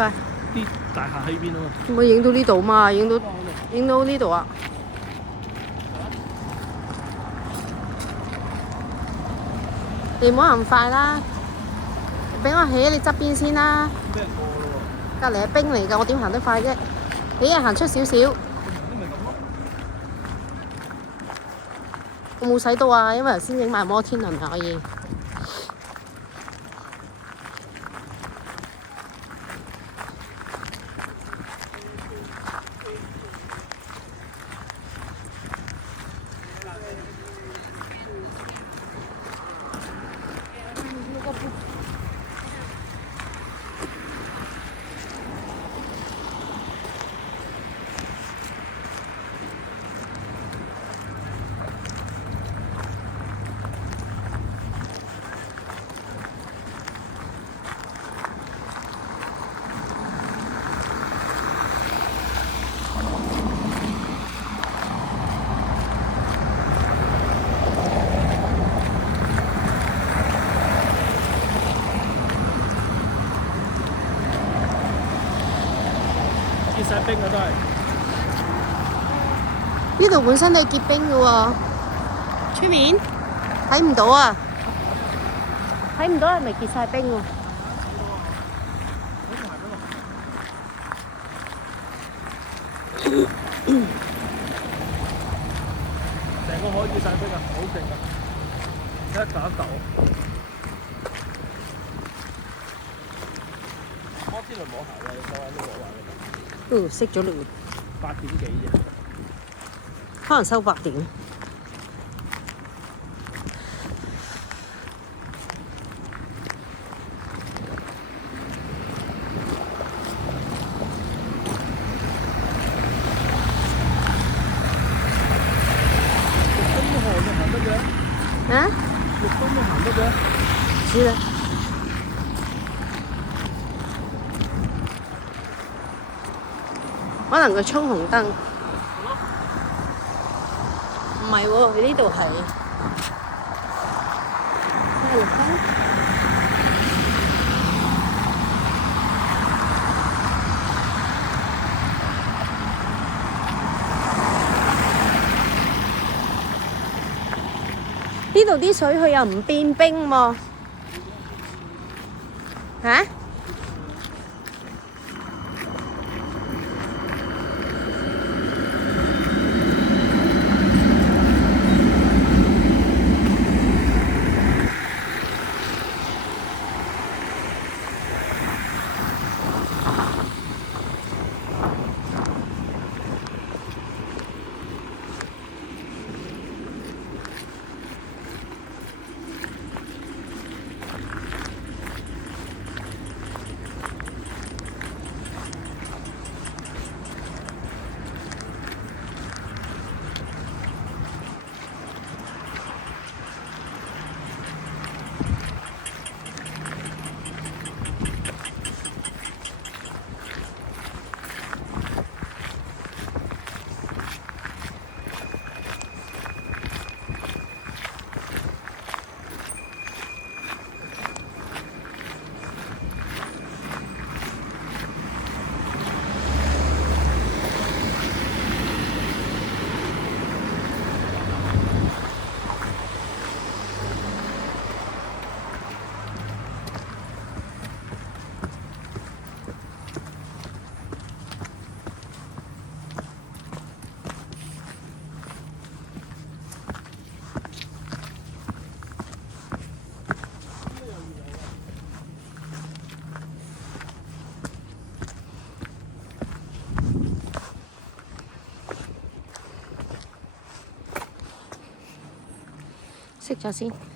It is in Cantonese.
解？啲大廈喺邊啊嘛。咪影到呢度嘛，影到呢度啊！你唔好行咁快啦，俾我起喺你側邊先啦。俾人過咯喎。隔離係冰嚟㗎，我點行得快啫？起人行出少少。我冇洗到啊，因為頭先影埋摩天輪啊，可以。結晒冰啊都係。呢度本身都係結冰嘅喎，出面睇唔到啊，睇唔到係咪結晒冰喎？成個海結晒冰啊，好勁啊！一嚿一嚿。摩天輪冇行嘅，你收緊都冇話嘅。熄咗嘞8點幾啫。可能收8點。啊？6分都行得嘅？知啦。可能佢衝紅燈。唔係喎，佢呢度係綠燈。呢度啲水佢又唔變冰喎。嚇？熄咗先。